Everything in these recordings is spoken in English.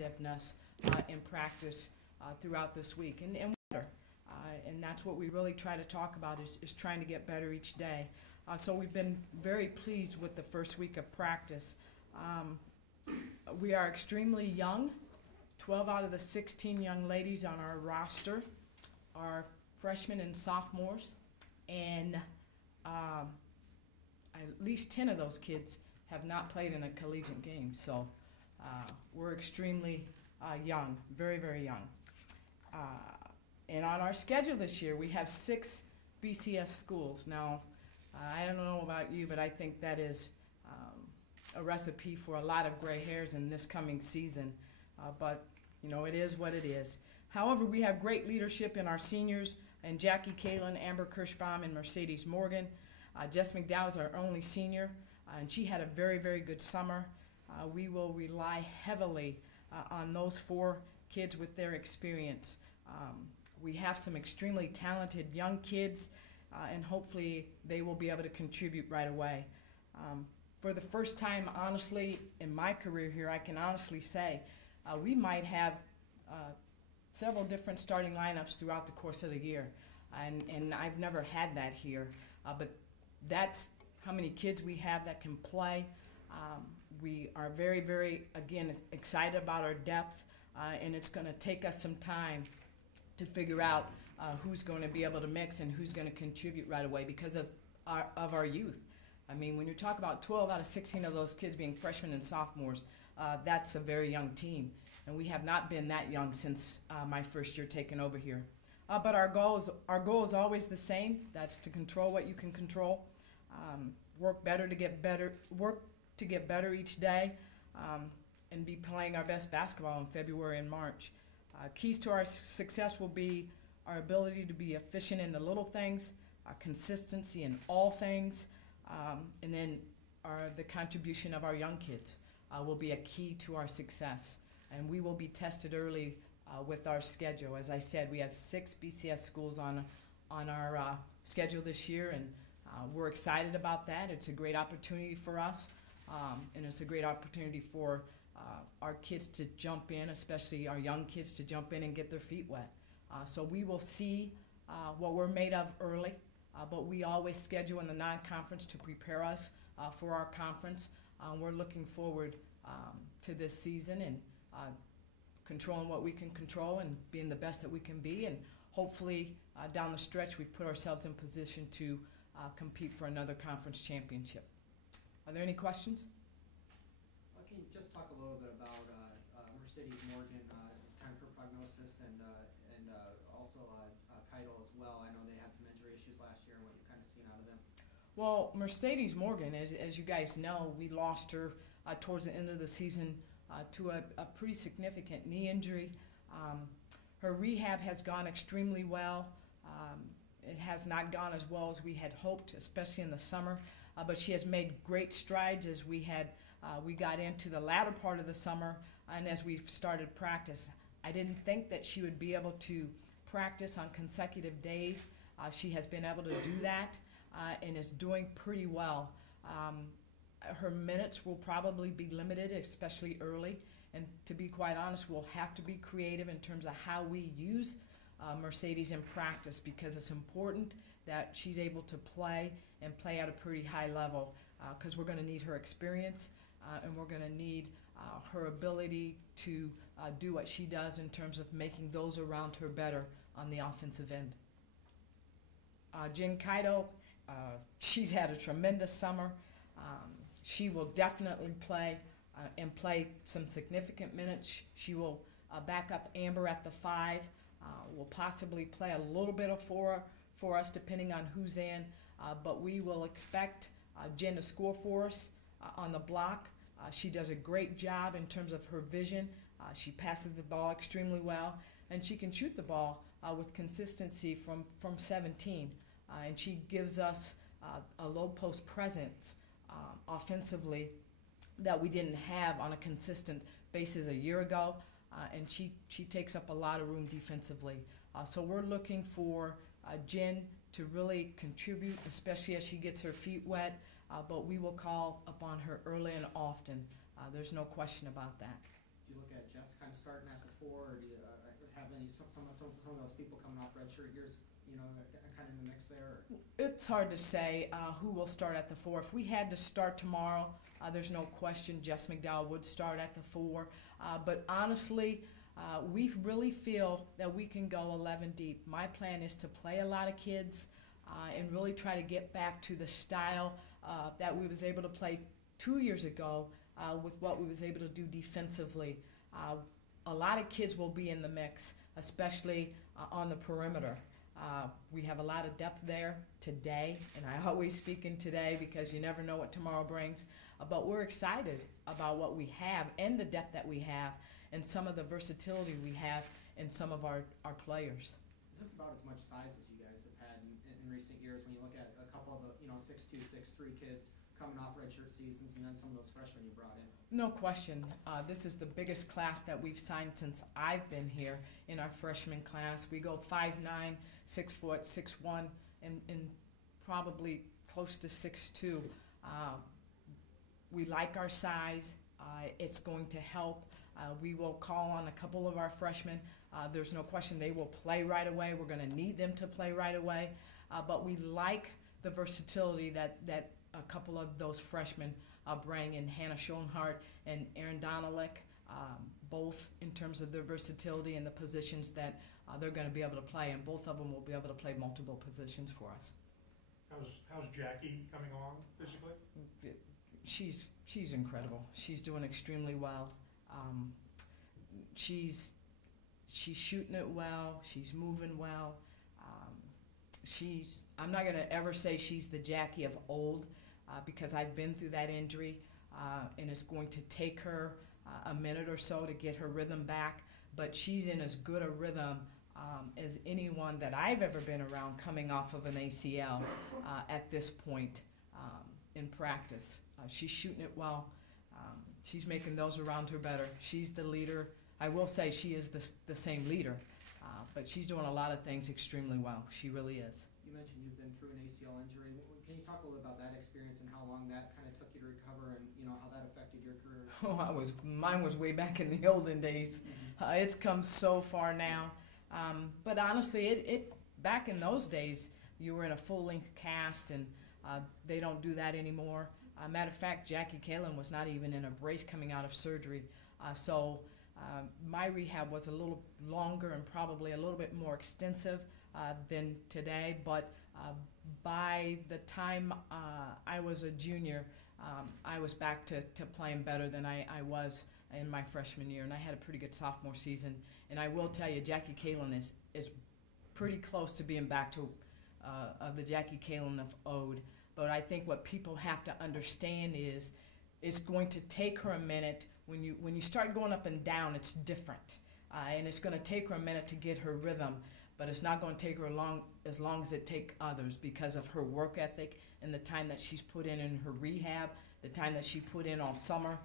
in practice throughout this week, and better. And that's what we really try to talk about is trying to get better each day. So we've been very pleased with the first week of practice. We are extremely young. 12 out of the 16 young ladies on our roster are freshmen and sophomores, and at least 10 of those kids have not played in a collegiate game. So we're extremely young, very, very young. And on our schedule this year, we have 6 BCS schools. Now, I don't know about you, but I think that is a recipe for a lot of gray hairs in this coming season. But, you know, it is what it is. However, we have great leadership in our seniors, and Jackie Kalin, Amber Kirschbaum, and Mercedes Morgan. Jess McDowell is our only senior, and she had a very, very good summer. We will rely heavily on those 4 kids with their experience. We have some extremely talented young kids, and hopefully they will be able to contribute right away. For the first time, honestly, in my career here, I can honestly say we might have several different starting lineups throughout the course of the year, and I've never had that here. But that's how many kids we have that can play. We are very, very, again, excited about our depth, and it's going to take us some time to figure out who's going to be able to mix and who's going to contribute right away because of our youth. I mean, when you talk about 12 out of 16 of those kids being freshmen and sophomores, that's a very young team. And we have not been that young since my first year taking over here. But our goal is always the same. That's to control what you can control, work to get better each day, and be playing our best basketball in February and March. Keys to our success will be our ability to be efficient in the little things, consistency in all things, and then the contribution of our young kids will be a key to our success. And we will be tested early with our schedule. As I said, we have 6 BCS schools on our schedule this year, and we're excited about that. It's a great opportunity for us, and it's a great opportunity for our kids to jump in, especially our young kids to jump in and get their feet wet. So we will see what we're made of early, but we always schedule in the non-conference to prepare us for our conference. We're looking forward to this season and controlling what we can control and being the best that we can be, and hopefully down the stretch we've put ourselves in position to compete for another conference championship. Are there any questions? Can you just talk a little bit about Mercedes Morgan, time for prognosis, and also Keitel as well? I know they had some injury issues last year and what you've kind of seen out of them. Well, Mercedes Morgan, as you guys know, we lost her towards the end of the season to a pretty significant knee injury. Her rehab has gone extremely well. It has not gone as well as we had hoped, especially in the summer, but she has made great strides as we got into the latter part of the summer and as we've started practice. I didn't think that she would be able to practice on consecutive days. She has been able to do that and is doing pretty well. Her minutes will probably be limited, especially early, and to be quite honest, we'll have to be creative in terms of how we use Mercedes in practice, because it's important that she's able to play and play at a pretty high level, because we're going to need her experience and we're going to need her ability to do what she does in terms of making those around her better on the offensive end. Jen Keitel, she's had a tremendous summer. She will definitely play and play some significant minutes. She will back up Amber at the 5. Will possibly play a little bit of 4 for us depending on who's in, but we will expect Jen to score for us on the block. She does a great job in terms of her vision. She passes the ball extremely well, and she can shoot the ball with consistency from 17. And she gives us a low post presence offensively that we didn't have on a consistent basis a year ago, and she takes up a lot of room defensively. So we're looking for Jen to really contribute, especially as she gets her feet wet, but we will call upon her early and often. There's no question about that. If you look at Jess kind of starting at the 4, or do you have some of those people coming off redshirt years, kind of in the mix there? Or? It's hard to say who will start at the 4. If we had to start tomorrow, there's no question Jess McDowell would start at the 4. But honestly, we really feel that we can go 11 deep. My plan is to play a lot of kids and really try to get back to the style that we was able to play 2 years ago with what we was able to do defensively. A lot of kids will be in the mix, especially on the perimeter. We have a lot of depth there today, and I always speak in today because you never know what tomorrow brings. But we're excited about what we have and the depth that we have and some of the versatility we have in some of our players. Is this about as much size as you guys have had in recent years when you look at a couple of the 6'2", 6'3" kids coming off redshirt seasons and then some of those freshmen you brought in? No question. This is the biggest class that we've signed since I've been here in our freshman class. We go 5'9", 6 foot, 6'1", and probably close to 6'2". We like our size. It's going to help. We will call on a couple of our freshmen. There's no question they will play right away. We're going to need them to play right away. But we like the versatility that a couple of those freshmen bring in Hannah Schoenhart and Erin Donalick, both in terms of their versatility and the positions that they're going to be able to play, and both of them will be able to play multiple positions for us. How's Jackie coming along physically? She's incredible. She's doing extremely well. She's shooting it well. She's moving well. I'm not going to ever say she's the Jackie of old because I've been through that injury, and it's going to take her a minute or so to get her rhythm back. But she's in as good a rhythm as anyone that I've ever been around coming off of an ACL at this point in practice. She's shooting it well. She's making those around her better. She's the leader. I will say she is the same leader, but she's doing a lot of things extremely well. She really is. You mentioned you've been through an ACL injury. Can you talk a little about that experience and how long that kind of took you to recover, and how that affected your career? Mine was way back in the olden days. It's come so far now. But honestly, it back in those days, you were in a full-length cast, and they don't do that anymore. Matter of fact, Jackie Kalen was not even in a brace coming out of surgery. So my rehab was a little longer and probably a little bit more extensive than today. But by the time I was a junior, I was back to playing better than I was in my freshman year, and I had a pretty good sophomore season. And I will tell you, Jackie Kalen is pretty close to being back to the Jackie Kalen of old. But I think what people have to understand is it's going to take her a minute. When you start going up and down, it's different. And it's going to take her a minute to get her rhythm, but it's not going to take her as long as it takes others because of her work ethic and the time that she's put in her rehab, the time that she put in all summer.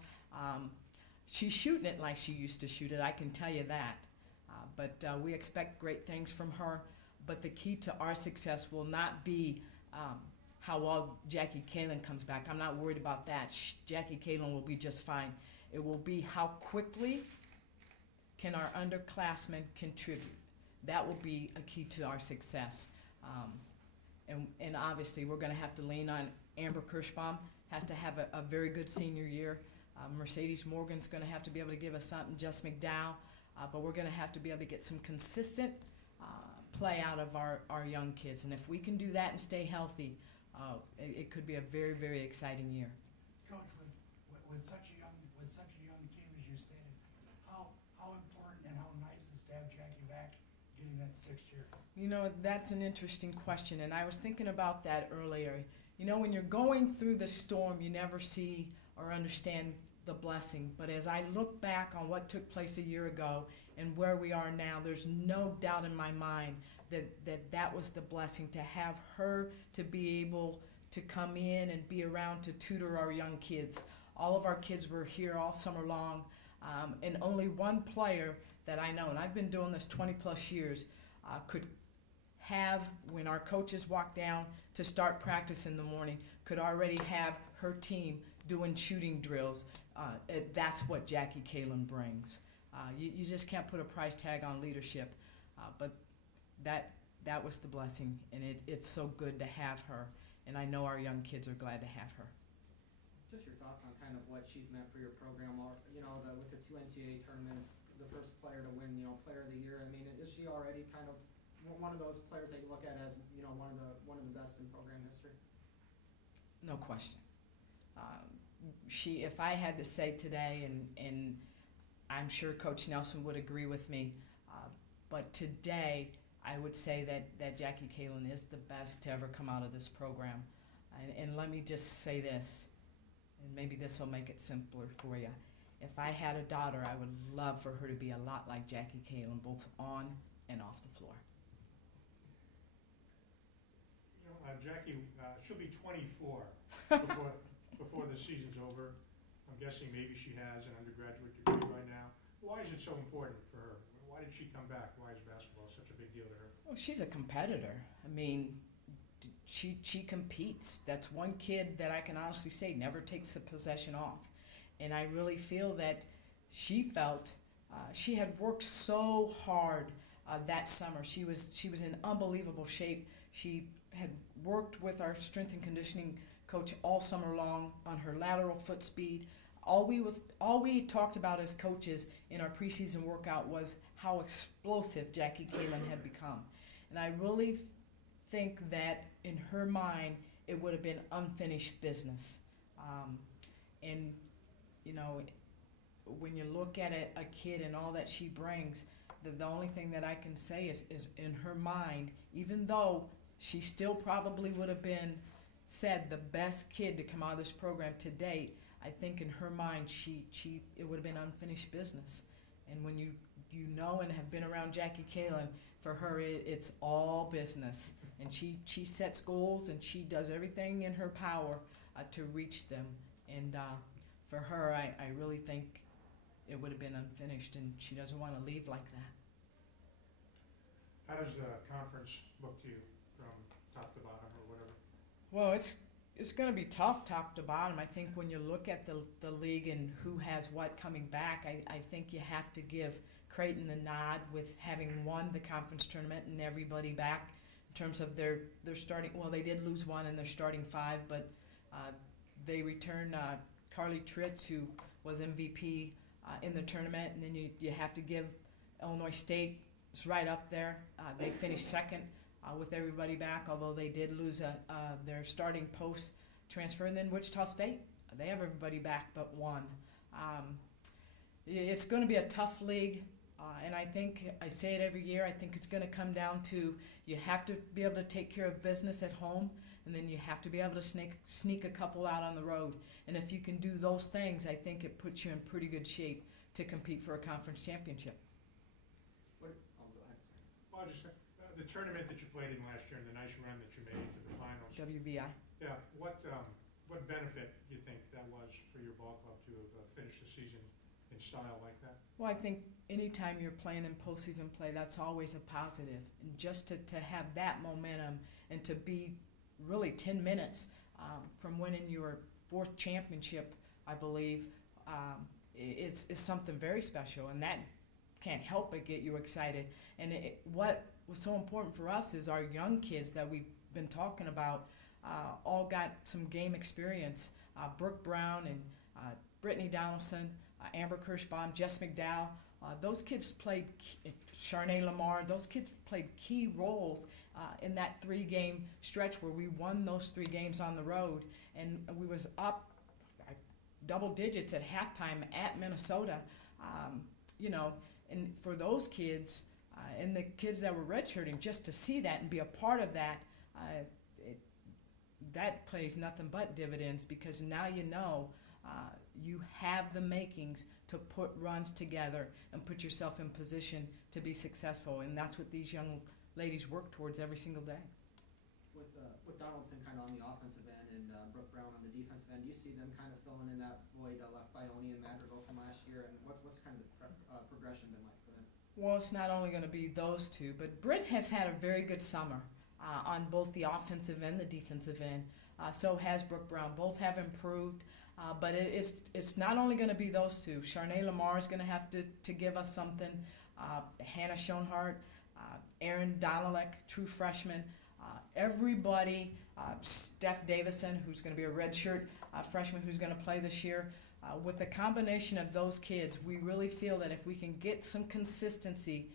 She's shooting it like she used to shoot it, I can tell you that. But we expect great things from her. But the key to our success will not be how well Jackie Kalen comes back. I'm not worried about that. Jackie Kalen will be just fine. It will be how quickly can our underclassmen contribute. That will be a key to our success. And obviously, we're going to have to lean on Amber Kirschbaum, has to have a very good senior year. Mercedes Morgan's going to have to be able to give us something, Jess McDowell. But we're going to have to be able to get some consistent play out of our young kids. And if we can do that and stay healthy, it could be a very, very exciting year. Coach, with such a young team as you stated, how important and how nice is to have Jackie back getting that 6th year? That's an interesting question, and I was thinking about that earlier. When you're going through the storm, you never see or understand the blessing. But as I look back on what took place a year ago and where we are now, there's no doubt in my mind that was the blessing, to have her to be able to come in and be around to tutor our young kids. All of our kids were here all summer long, and only one player that I know, and I've been doing this 20-plus years, could have, when our coaches walked down to start practice in the morning, could already have her team doing shooting drills. That's what Jackie Kalen brings. You just can't put a price tag on leadership, but that was the blessing, and it's so good to have her, and I know our young kids are glad to have her. Just your thoughts on kind of what she's meant for your program, or, with the 2 NCAA tournaments, the first player to win, Player of the Year. I mean, is she already kind of one of those players that you look at as, one of the best in program history? No question. If I had to say today, and I'm sure Coach Nelson would agree with me, but today I would say that Jackie Kalin is the best to ever come out of this program. And let me just say this, and maybe this will make it simpler for you. If I had a daughter, I would love for her to be a lot like Jackie Kalin, both on and off the floor. Jackie, she'll be 24 before the season's over. I'm guessing maybe she has an undergraduate degree right now. Why is it so important for her? Why did she come back? Why is basketball such a big deal to her? Well, she's a competitor. I mean, she competes. That's one kid that I can honestly say never takes a possession off. And I really feel that she felt she had worked so hard that summer. She was in unbelievable shape. She had worked with our strength and conditioning coach all summer long on her lateral foot speed. All we talked about as coaches in our preseason workout was how explosive Jackie Kalin had become. And I really think that in her mind it would have been unfinished business. And when you look at a kid and all that she brings, the only thing that I can say is in her mind, even though she still probably would have been said the best kid to come out of this program to date, I think in her mind it would have been unfinished business. And when you know and have been around Jackie Kalin, for her it's all business. And she sets goals and she does everything in her power to reach them. And for her, I really think it would have been unfinished, and she doesn't want to leave like that. How does the conference look to you from top to bottom or whatever? Well, it's going to be tough top to bottom. I think when you look at the league and who has what coming back, I think you have to give Creighton the nod with having won the conference tournament and everybody back in terms of their starting. Well, they did lose one in their starting five, but they returned Carly Tritz, who was MVP in the tournament, and then you have to give Illinois State, it's right up there. They finished second with everybody back, although they did lose their starting post transfer. And then Wichita State, they have everybody back but one. It's going to be a tough league, and I think, I say it every year, I think it's going to come down to you have to be able to take care of business at home, and then you have to be able to sneak a couple out on the road. And if you can do those things, I think it puts you in pretty good shape to compete for a conference championship. Go ahead. Well, just the tournament that you played in last year and the nice run that you made to the finals. WVI. Yeah. What benefit do you think that was for your ball club to have finished the season in style like that? Well, I think anytime you're playing in postseason play, that's always a positive. And just to have that momentum and to be really 10 minutes from winning your fourth championship, I believe, is something very special, and that can't help but get you excited. And what was so important for us is our young kids that we've been talking about all got some game experience. Brooke Brown and Brittany Donaldson, Amber Kirschbaum, Jess McDowell, those kids played, Charnay Lamar, those kids played key roles in that 3-game stretch where we won those 3 games on the road, and we was up double digits at halftime at Minnesota, and for those kids and the kids that were redshirting, just to see that and be a part of that, that plays nothing but dividends, because now you have the makings to put runs together and put yourself in position to be successful, and that's what these young ladies work towards every single day. With Donaldson kind of on the offensive end and Brooke Brown on the defensive end, do you see them kind of filling in that void left by Oni and Madrigal from last year, and what's kind of the progression been like for them? Well, it's not only going to be those two, but Britt has had a very good summer on both the offensive and the defensive end. So has Brooke Brown. Both have improved. But it's not only going to be those two. Charnay Lamar is going to have to give us something. Hannah Schoenhardt, Erin Donalek, true freshman. Everybody, Steph Davison, who's going to be a redshirt freshman who's going to play this year. With the combination of those kids, we really feel that if we can get some consistency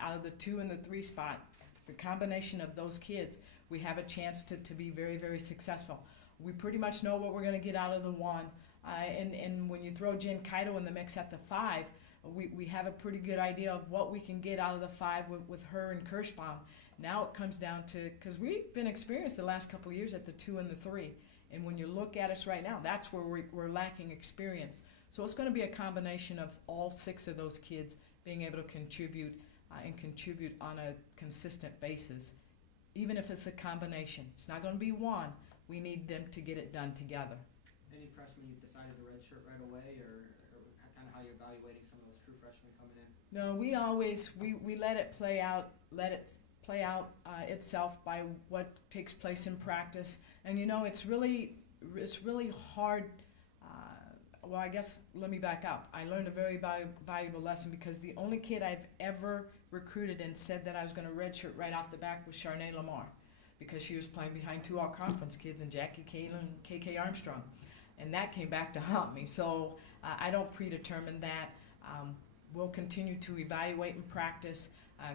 out of the 2 and the 3 spot, the combination of those kids, we have a chance to be very, very successful. We pretty much know what we're going to get out of the 1. And when you throw Jen Kaito in the mix at the 5, we have a pretty good idea of what we can get out of the 5 with her and Kirschbaum. Now it comes down to, because we've been experienced the last couple of years at the 2 and the 3. And when you look at us right now, that's where we're lacking experience. So it's going to be a combination of all 6 of those kids being able to contribute and contribute on a consistent basis. Even if it's a combination. It's not going to be one. We need them to get it done together. Any freshmen you've decided to redshirt right away, or kind of how you're evaluating some of those true freshmen coming in? No, we always we let it play out, itself by what takes place in practice. And you know, it's really hard. Well, I guess let me back up. I learned a very valuable lesson, because the only kid I've ever recruited and said that I was going to redshirt right off the bat was Charnay Lamar, because she was playing behind 2 all-conference kids and Jackie Kalen and KK Armstrong. And that came back to haunt me. So I don't predetermine that. We'll continue to evaluate and practice,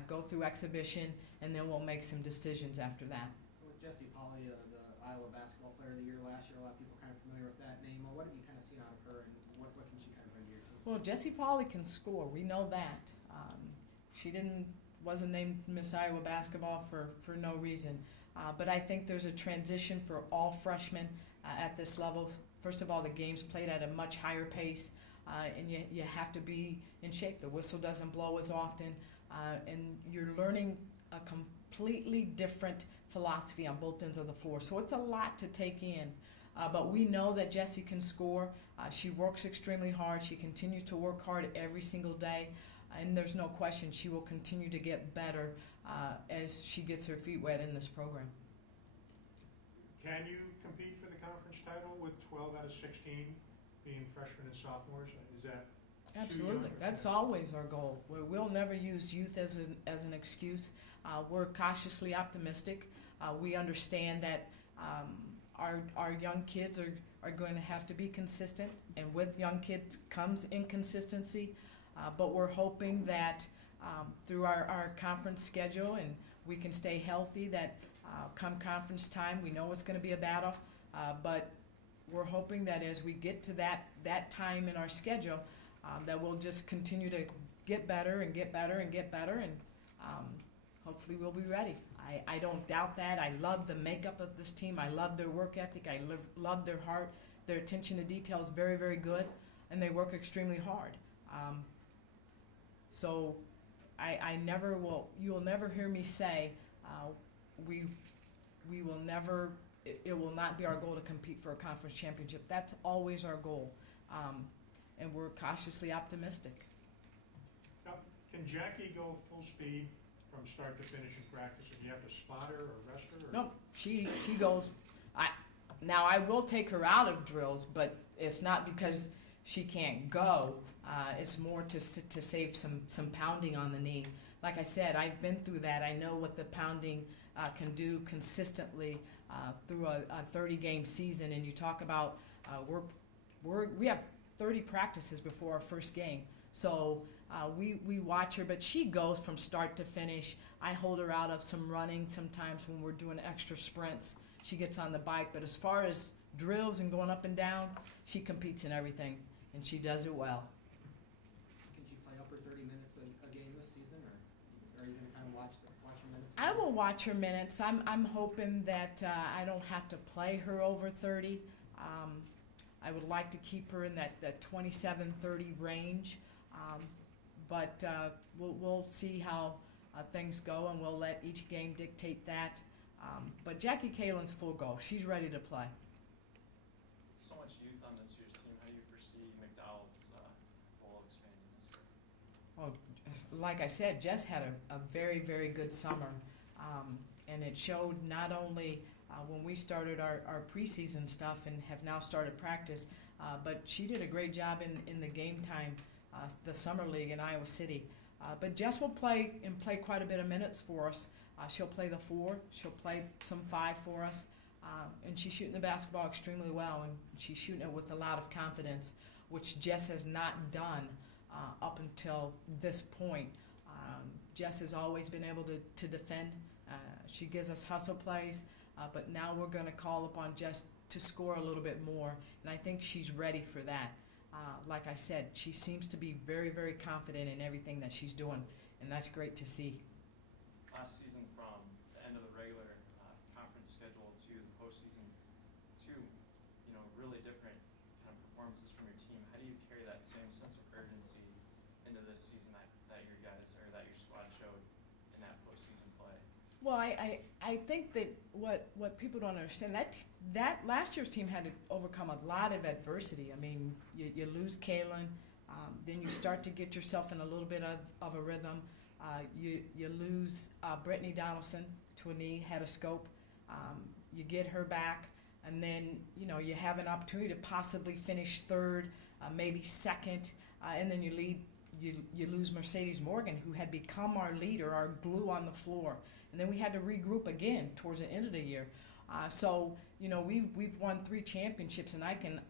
go through exhibition, and then we'll make some decisions after that. With Jessie Pauley, the Iowa Basketball Player of the Year last year, a lot of people kind of familiar with that name. What have you kind of seen out of her, and what can she kind of bring to your team? Well, Jessie Pauley can score. We know that. She wasn't named Miss Iowa Basketball for no reason. But I think there's a transition for all freshmen at this level. First of all, the game's played at a much higher pace, and you have to be in shape. The whistle doesn't blow as often, and you're learning a completely different philosophy on both ends of the floor. So it's a lot to take in. But we know that Jessie can score. She works extremely hard. She continues to work hard every single day. And there's no question she will continue to get better as she gets her feet wet in this program. Can you compete for the conference title with 12 out of 16 being freshmen and sophomores? Is that Absolutely. That's always our goal. We'll never use youth as an excuse. We're cautiously optimistic. We understand that our young kids are going to have to be consistent, and with young kids comes inconsistency. But we're hoping that through our conference schedule, and we can stay healthy, that come conference time, we know it's going to be a battle, but we're hoping that as we get to that time in our schedule, that we'll just continue to get better and get better and get better, and hopefully we'll be ready. I don't doubt that. I love the makeup of this team. I love their work ethic. I love their heart. Their attention to detail is very, very good, and they work extremely hard. So I never will, you'll never hear me say we will never, it will not be our goal to compete for a conference championship. That's always our goal, and we're cautiously optimistic. Now, can Jackie go full speed from start to finish in practice? If you have to spot her or rest her? No, she goes, now I will take her out of drills, but it's not because she can't go. It's more to save some pounding on the knee. Like I said, I've been through that. I know what the pounding can do consistently through a 30-game season. And you talk about we have 30 practices before our first game. So we watch her, but she goes from start to finish. I hold her out of some running sometimes when we're doing extra sprints. She gets on the bike. But as far as drills and going up and down, she competes in everything, and she does it well. Can she play upper 30 minutes a game this season, or are you going to kind of watch her minutes? I will watch her minutes. I'm hoping that I don't have to play her over 30. I would like to keep her in that 27-30 range, but we'll see how things go, and we'll let each game dictate that. But Jackie Kalen's full go. She's ready to play. So much youth on this year's team. How do you foresee McDowell's role expanding this year? Well, like I said, Jess had a very, very good summer, and it showed not only when we started our preseason stuff and have now started practice, but she did a great job in the game time, the summer league in Iowa City. But Jess will play quite a bit of minutes for us. She'll play the 4, she'll play some 5 for us, and she's shooting the basketball extremely well, and she's shooting it with a lot of confidence, which Jess has not done up until this point. Jess has always been able to defend. She gives us hustle plays, but now we're going to call upon Jess to score a little bit more, and I think she's ready for that. Like I said, she seems to be very, very confident in everything that she's doing, and that's great to see. Last season, from the end of the regular conference schedule to the postseason, two, really different kind of performances from your team. How do you carry that same sense of urgency into this season that your guys or that your squad showed in that postseason play? Well, I think that what people don't understand, that last year's team had to overcome a lot of adversity. I mean, you lose Kaylin, then you start to get yourself in a little bit of a rhythm. You lose Brittany Donaldson to a knee, had a scope. You get her back, and then you have an opportunity to possibly finish 3rd, maybe 2nd, and then you lose Mercedes Morgan, who had become our leader, our glue on the floor. And then we had to regroup again towards the end of the year. So we've won 3 championships, and I can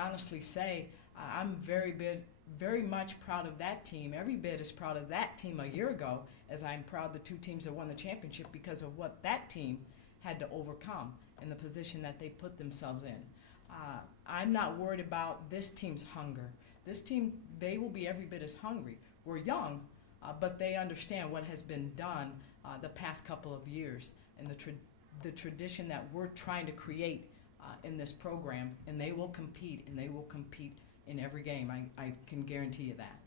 honestly say I'm very much proud of that team. Every bit as proud of that team a year ago as I'm proud of the 2 teams that won the championship because of what that team had to overcome and the position that they put themselves in. I'm not worried about this team's hunger. This team, they will be every bit as hungry. We're young, but they understand what has been done the past couple of years and the tradition that we're trying to create in this program, and they will compete, and they will compete in every game. I can guarantee you that.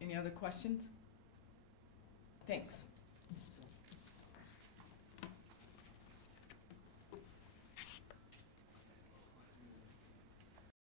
Any other questions? Thanks.